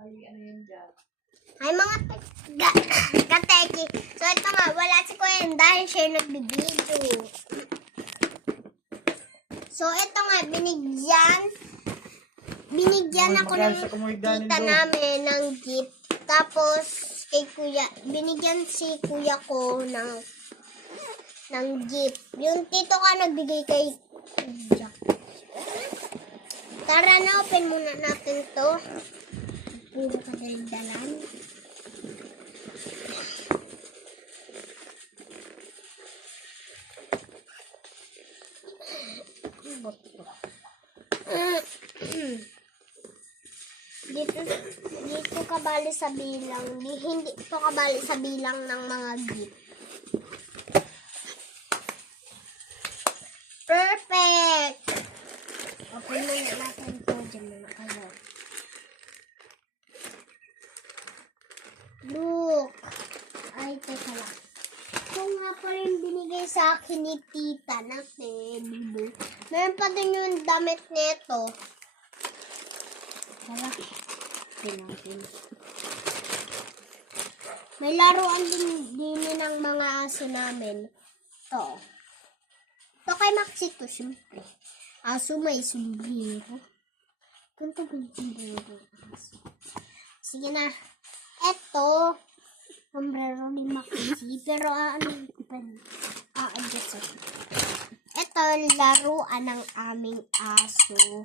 Ay mga kateki. So ito nga, wala si Kuya dahil siya nagbibideo. So ito nga, binigyan ako ng tita namin ng gift. Tapos kay Kuya, binigyan si Kuya ko ng gift. Yung tito ka nagbigay kay Kuya. Tara na, open muna natin to. Puro kadaldalan. Dito kabali sa bilang. Hindi ito kabali sa bilang ng mga gift. Perfect! Open muna natin ito. Diyan muna kayo. Look! Ay, teka lang. Ito nga pa rin binigay sa akin ni tita na teddy. Meron pa din yung damit nito. Tara. Natin. May laruan din ng mga aso namin. Ito. Ito kay Maxito, syempre. Aso may sumbiro. Ganito ba yung sumbiro? Sige na. Ito. Sombrero ni Maxi. Pero a-adjust. Ito, laruan ng aming aso.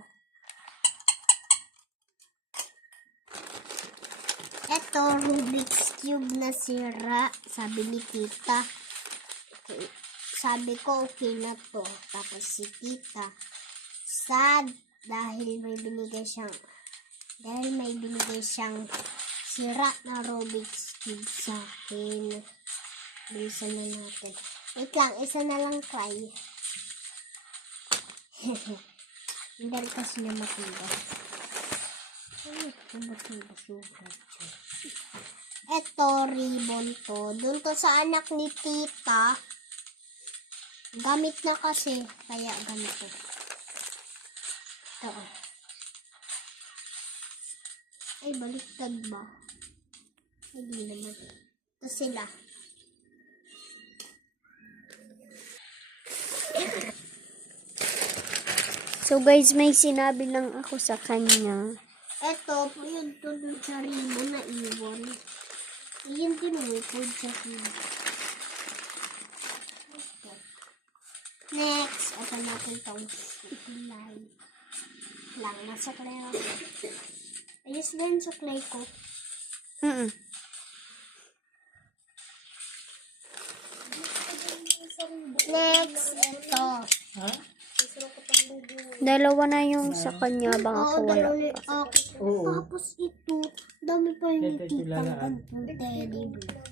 Ito, Rubik's Cube na sira. Sabi ni tita. Okay. Sabi ko, okay na to. Tapos si tita, sad. Dahil may binigay siyang sira na Rubik's Cube sa akin. Bilisan na natin. Wait lang, isa na lang try. Hindi kasi na matunda. Ito, ribbon to. Doon to sa anak ni tita. Gamit na kasi. Kaya ganito. Ito. Ay, baliktad ba? Hindi naman. Ito sila. So guys, may sinabi lang ako sa kanya. Ito po yung tulong sa ribbon na iwan. Iyan din mo po sa ribbon. Next, open natin itong suklay. Lang, nasuklay ako. Ayos ba yung suklay ko? Next, ito. Dalawa na yung sa kanya, baka ko wala pa. Tapos ito, dami pa yung titang gantong teddy bear.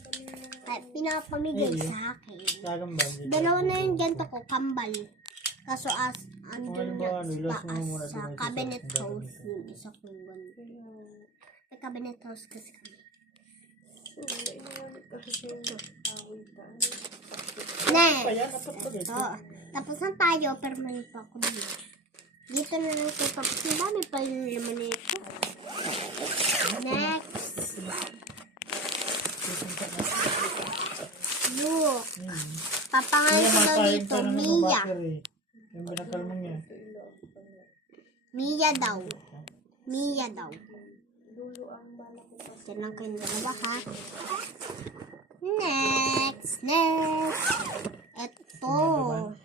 Ay, pinapamigay sa akin. Dalawa na yung ganito ko, kambal. Kaso andun niya sa taas, sa cabinet house. Yung isa ko yung ganito. Sa cabinet house kasi kami. Next, ito. Tapos na tayo, pero may pa ako dito. Dito na lang ito. Tapos ang dami pa yung laman nito. Next. Look. Papangalan ko daw dito, Mia. Mia daw. Mia daw. Yan lang kayong dalawa ha. Next. Ito.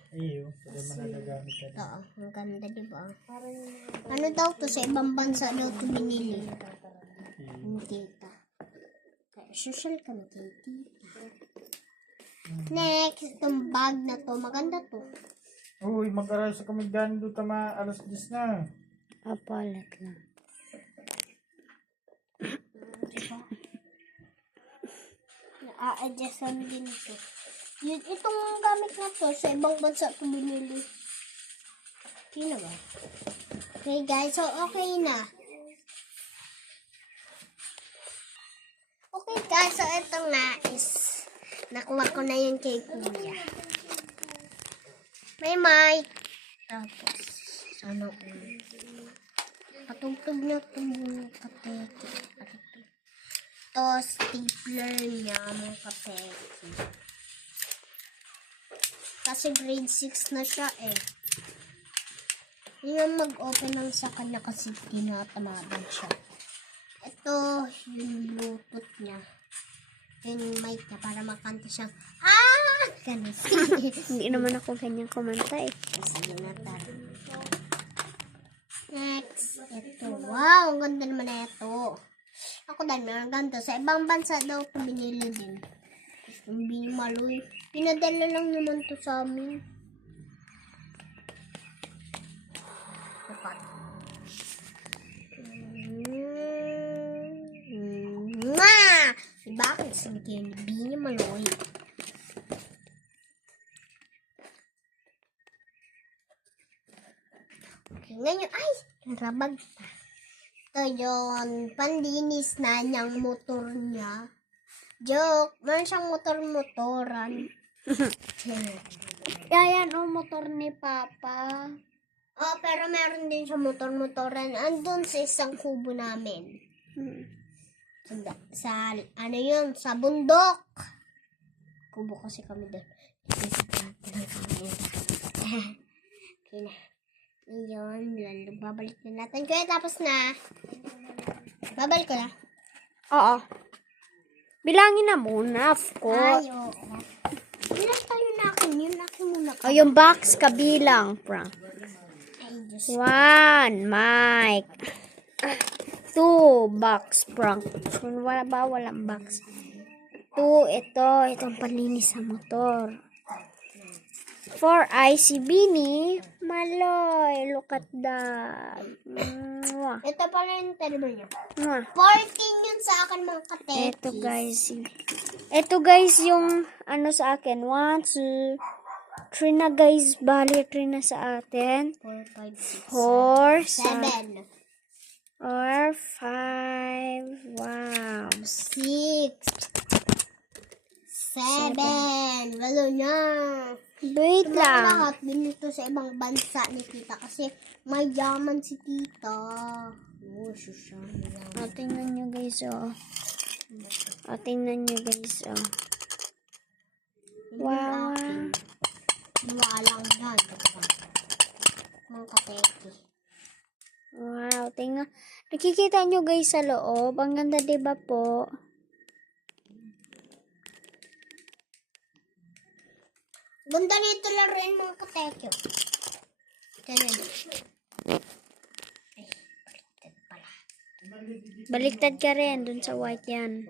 Ito, ang ganda diba? Ano daw to? Sa ibang bansa daw to binili. Ang tita. Kaya social ka na kay tita. Next, itong bag na to. Maganda to. Uy, mag-aral sa kamigdan doon tama alas 10 na. Apalat lang. Diba? Na-adjustan din ito. Itong gamit na to, sa ibang bansa ito binili. Okay na ba? Okay guys, so okay na. Okay guys, so ito na is nakuha ko na yun kay Kuya. May mic. Tapos, sana patugtog na itong katete. Ito, stapler niya, mga kapeki. Kasi grade 6 na siya eh. Hindi na mag-open lang sa kanya kasi tinatamadan siya. Ito, yung Bluetooth niya. Yung mic niya para makanta siyang ganun. Hindi naman ako ganyan kumanta eh. Sige na tayo. Next, ito. Wow, ang ganda naman na ito. Ako dahil meron ganito. Sa ibang bansa daw ito binili din. Hindi maloy. Pinadala lang naman to sa amin. Bakit sabi kayo hindi niya maloy? Okay, ngayon, ay! Narabag pa. Ito yun, panlinis na niyang motor niya. Joke, meron siyang motor-motoran. Ayan o, motor ni Papa. Oh, pero meron din siya motor-motoran. Andun sa isang kubo namin. Sa ano yun? Sa bundok. Kubo kasi kami doon. Okay na. Yun, lalo. Babalik na natin. Kaya tapos na. Babalik ko na. Oo. Bilangin na muna, of course. Ay, oo. Ilan tayo na akin? Yun akin muna. O, yung box kabilang, Frank. Ay, Diyos. 1, Mike. 2, box, Frank. Kung wala ba, walang box. 2, itong panlinis sa motor. 4, si Bini. Maloy, look at that. Mwah. Ito pala yung terrible niya. Mwah. 14 yun sa akin mga katekis. Ito guys. Ito guys yung ano sa akin. 1, 2, 3 na guys. Bali 3 na sa atin. 4, 5, 4, 6, 7. 4, 5. Wow. 6. 7. Walo na. Wait Mga lang. lahat, binito sa ibang bansa ni tita kasi mayaman si tita. Oh, susya. O, tingnan nyo guys, oh. O, tingnan nyo guys, oh. Wow. Walang yan. Mga kateki. Wow, tingnan. Nakikita nyo guys sa loob. Ang ganda, diba po? Ganda nito laruin mga kateki. Ganun. Ay, baliktad pala. Baliktad ka rin. Dun sa white yan.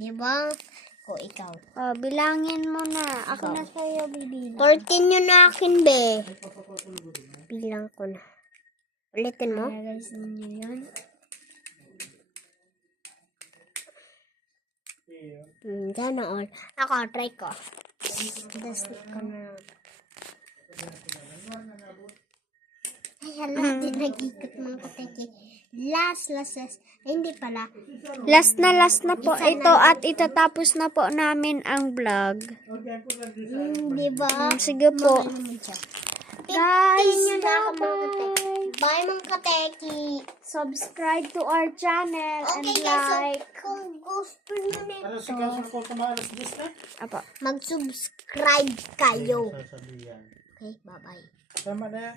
Di ba? O, ikaw. O, bilangin mo na. Ako na sa'yo, bibilang. 14 yun na akin, be. Bilang ko na. Ulitin mo? Guys, ninyo yun. Sana all. Ako, try ko. Just ko na. Ay, hala, di nag-ikot mga kateki. Last. Ay, hindi pala. Last na po ito at itatapos na po namin ang vlog. Di ba? Sige po. Guys, Yun na ako mga kateki. Bye mga kateki. subscribe to our channel and Okay guys, like. so, kung gusto nyo Ano nito, si Kaso ko tumalas 10 na? Apa. mag-subscribe kayo. Sasabihan. Okay, bye-bye. Tama na yan.